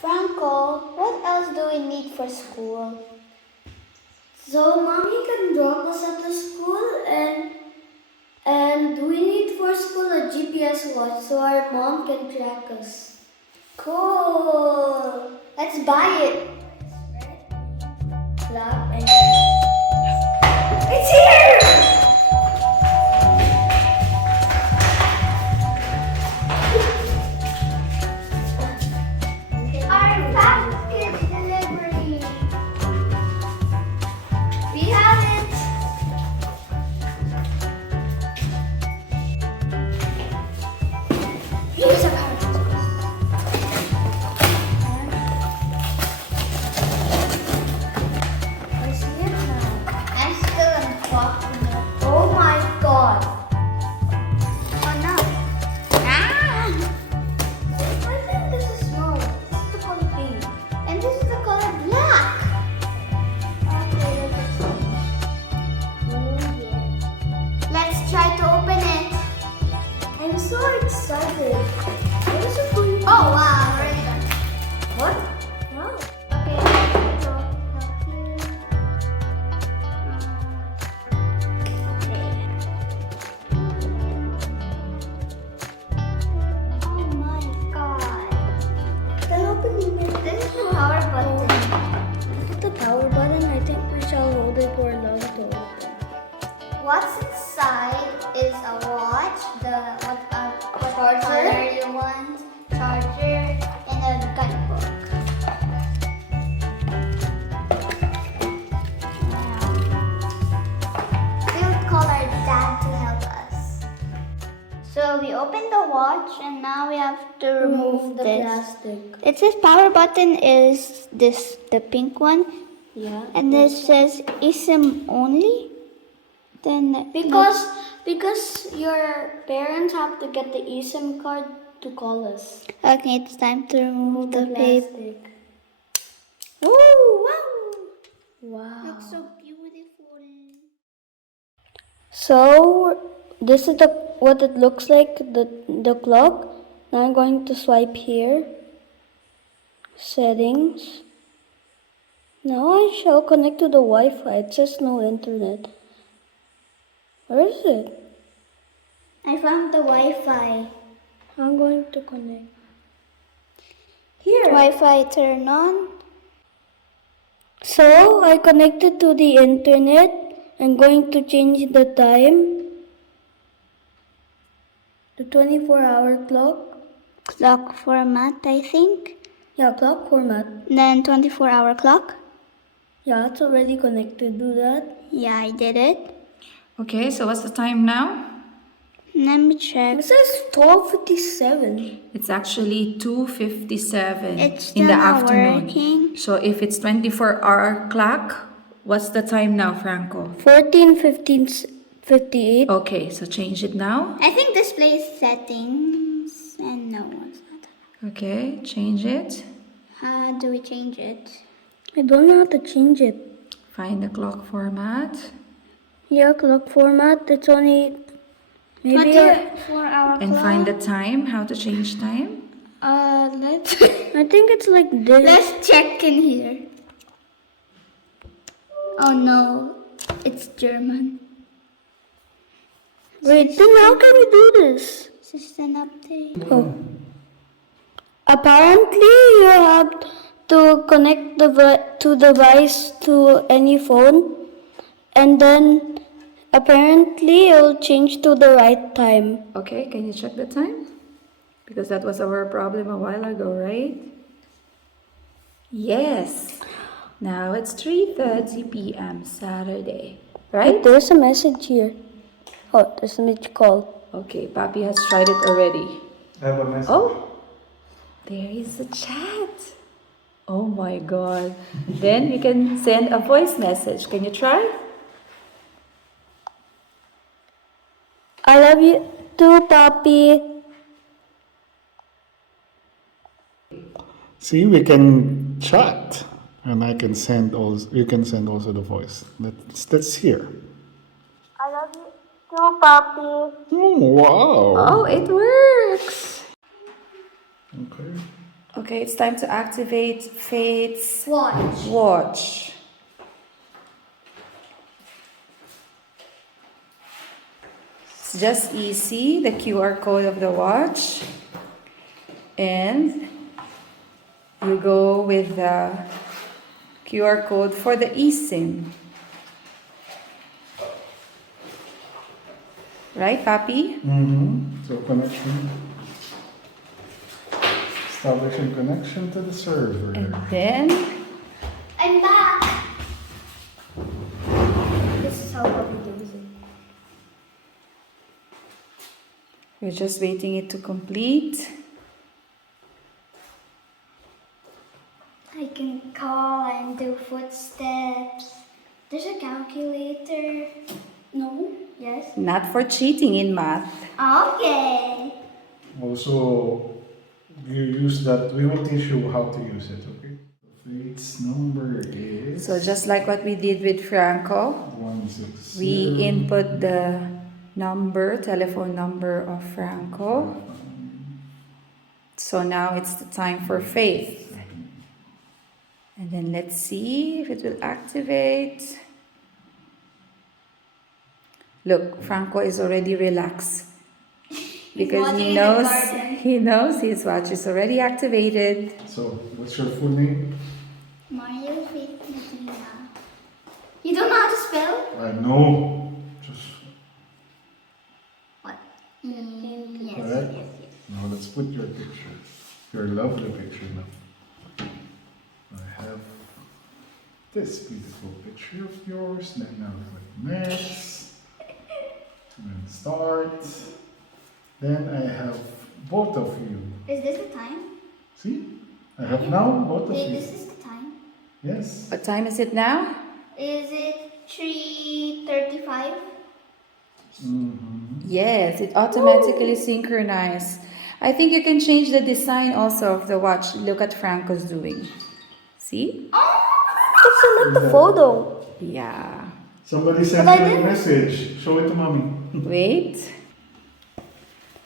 Franco, what else do we need for school? So mommy can drop us at the school and we need for school a GPS watch so our mom can track us. Cool. Let's buy it. Clap and It's here! Our package delivery. We have it. Here's a card. I see it now. I'm still unboxing it. Oh my god. Oh no. Ah! I think this is small. This is the color pink. And this is the color black. Okay, let's see. Oh yeah. Let's try to open it. I'm so excited. What is it going to Oh wow, already done. What? Wow. Okay, let's go. Help you. Oh my god. Can I open it? This is the power button. Look at the power button. I think we shall hold it for long to open. What's inside is a watch, what Charger? color you want, charger, and a gun book. We would call our dad to help us. So we opened the watch and now we have to remove the this. plastic. It says power button is this, the pink one, Yeah. and this says eSIM only. Then Because your parents have to get the eSIM card to call us. okay, it's time to remove the paper. Plastic. Oh wow! Wow. Looks so beautiful. So this is what it looks like, the clock. Now I'm going to swipe here. Settings. Now I shall connect to the Wi-Fi. It says no internet. Where is it? I found the Wi-Fi. I'm going to connect. Here. Wi-Fi turn on. So I connected to the internet. I'm going to change the time to 24-hour clock. Clock format, I think. Yeah, clock format. Then 24-hour clock. Yeah, it's already connected. Do that. Yeah, I did it. Okay, so what's the time now? Let me check. It says 12:57. It's actually 2:57 It's in still the not afternoon. working. So if it's 24-hour clock, what's the time now, Franco? 14:58. Okay, so change it now. I think display settings. And no, it's not. Okay, change it. How do we change it? I don't know how to change it. Find the clock format. Yeah, clock format. It's only maybe. 24-hour And clock. find the time, how to change time. Let's I think it's like this. let's check in here. Oh no, it's German. Wait, then how can we do this? System update. Oh. Apparently, you have to connect the device to any phone, and then apparently it'll change to the right time. Okay, can you check the time? Because that was our problem a while ago, right? Yes. Now it's 3:30 p.m. Saturday, right? Wait, there's a message here. Oh, there's a missed call. Okay, Papi has tried it already. I have a message. Oh, there is a chat. Oh my God. Then we can send a voice message. Can you try? I love you too, Papi. See, we can chat, and I can send also. You can send also the voice. That's here. I love you too, Papi. Oh wow. Oh, it works. Okay. Okay, it's time to activate Faith's Watch. watch. It's just easy, the QR code of the watch. And you go with the QR code for the eSIM. Right, Papi? So connection. Establishing connection to the server. And then I'm back. This is how we do it. we're just waiting it to complete. I can call and do footsteps. There's a calculator. No? Yes? Not for cheating in math. Okay. Also, you use that. We will teach you how to use it. Okay. Faith's number is. So just like what we did with Franco, 160. we input the telephone number of Franco. So now it's the time for Faith. And then let's see if it will activate. Look, Franco is already relaxed because watching in the garden. his watch is already activated. So, what's your full name? Mario Faith Medina. You don't know how to spell? I know. Just What? Yes, correct. yes. Now let's put your picture. Your lovely picture now. I have this beautiful picture of yours. Then now click next. And start. Then I have both of you. Is this the time? See? I have now both of Wait, you. this is the time. Yes. What time is it now? Is it 3:35? Yes, it automatically synchronized. I think you can change the design also of the watch. Look at Franco's doing. See? It's not the photo. Yeah. Somebody sent But I me a didn't- message. Show it to mommy. Wait.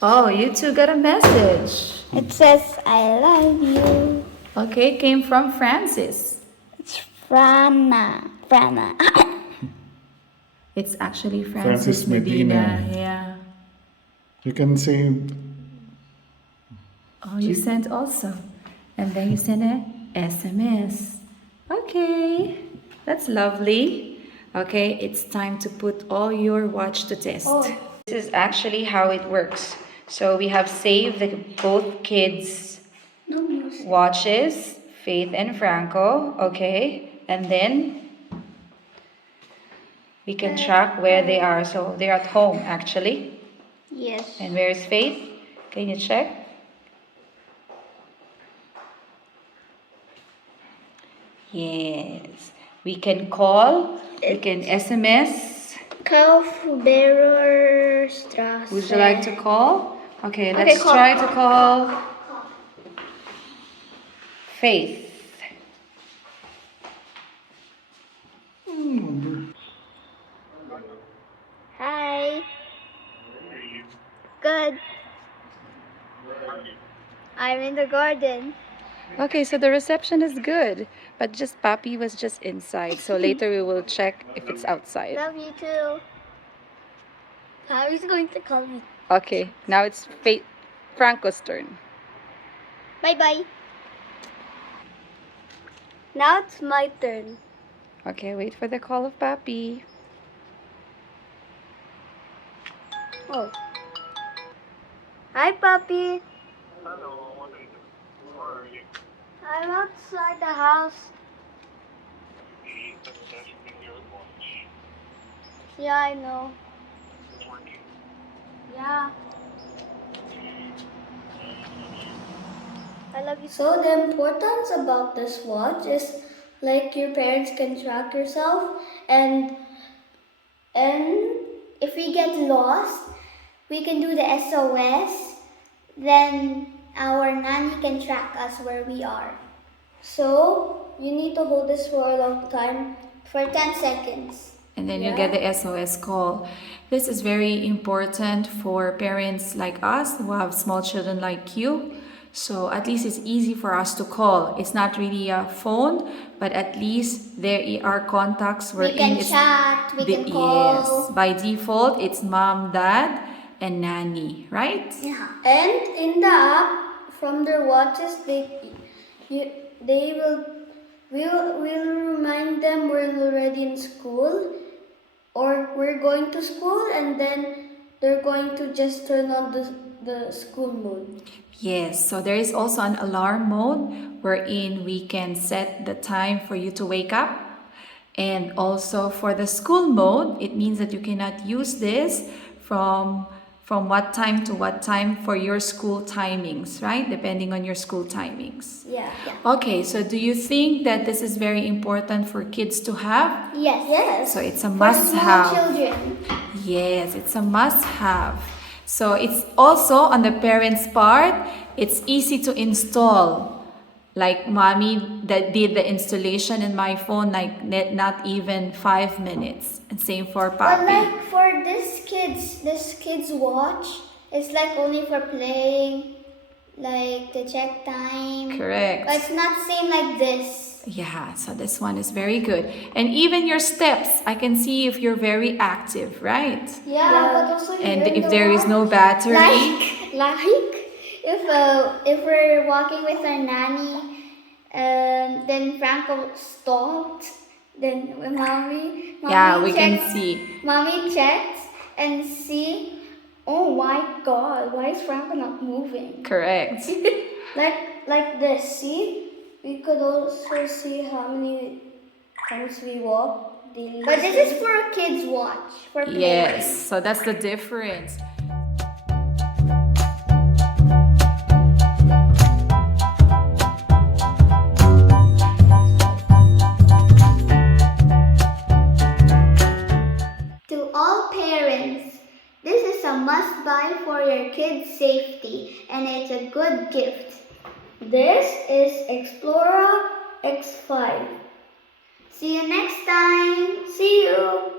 Oh, you two got a message. It says, I love you. Okay, came from Francis. It's Frana. It's actually Francis Francis Medina. Medina. Yeah. You can say Oh, you sent also. And then you sent a SMS. Okay. That's lovely. Okay, it's time to put all your watch to test. This is actually how it works. So we have saved both kids' No music. watches, Faith and Franco. Okay. And then we can track where they are. So they're at home actually. Yes. And where is Faith? Can you check? Yes. We can call, we can SMS. Kaufbeuerstraße. Would you like to call? Okay, let's call. try to call Faith. Hi. Good. I'm in the garden. Okay, so the reception is good, but just Papi was just inside. So later we will check if it's outside. Love you too. Harry's going to call me. Okay, now it's Franco's turn. Bye bye. Now it's my turn. Okay, wait for the call of Papi. Oh. Hi, Papi. Hello, what are you doing? Where are you? I'm outside the house. He's testing your watch. Yeah, I know. It's working. Yeah. I love you. So the importance about this watch is like your parents can track yourself and If we get lost, we can do the SOS. Then our nanny can track us where we are. so you need to hold this for a long time. For 10 seconds. And then you get the SOS call. This is very important for parents like us who have small children like you. So at least it's easy for us to call. It's not really a phone, but at least there are contacts We can chat, we can call. Yes, by default, it's mom, dad, and nanny, right? Yeah. And in the app, from their watches, they will remind them we're already in school, or we're going to school, and then they're going to just turn on the school mode. Yes, so there is also an alarm mode wherein we can set the time for you to wake up. And also for the school mode, it means that you cannot use this from what time to what time for your school timings, right? Depending on your school timings. Yeah. Okay, so do you think that this is very important for kids to have? Yes. So it's a For must-have. small children. Yes, it's a must-have. So it's also on the parents' part, it's easy to install. Like mommy that did the installation in my phone, like not even 5 minutes. And same for But papi. like for this kids watch, it's like only for playing, like to check time. Correct. But it's not same like this. Yeah, so this one is very good. And even your steps, I can see if you're very active, right? Yeah. But also And here in if the there is no watch, battery, like if we're walking with our nanny, then Franco stopped. Then mommy yeah, we can checks- see. Mommy checks and see. Oh my God! Why is Franco not moving? Correct. Like this. See, we could also see how many times we walk daily. But this is for a kids watch. For playing. Yes, so that's the difference. To all parents, this is a must-buy for your kids' safety, and it's a good gift. This is Explora X5. See you next time. See you.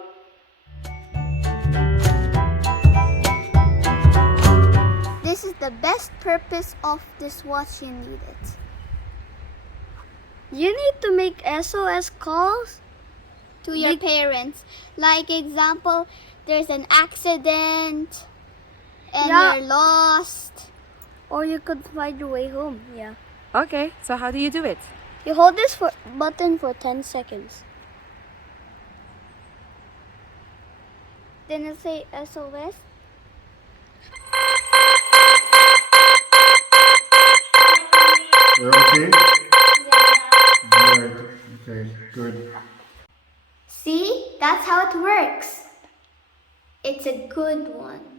This is the best purpose of this watch you need it. You need to make SOS calls. To your parents. Like example, there's an accident and Yeah. you're lost. Or you could find your way home. Yeah. Okay, so how do you do it? You hold this button for 10 seconds. Then it'll say SOS. You're okay? Good. Okay, good. See? That's how it works. It's a good one.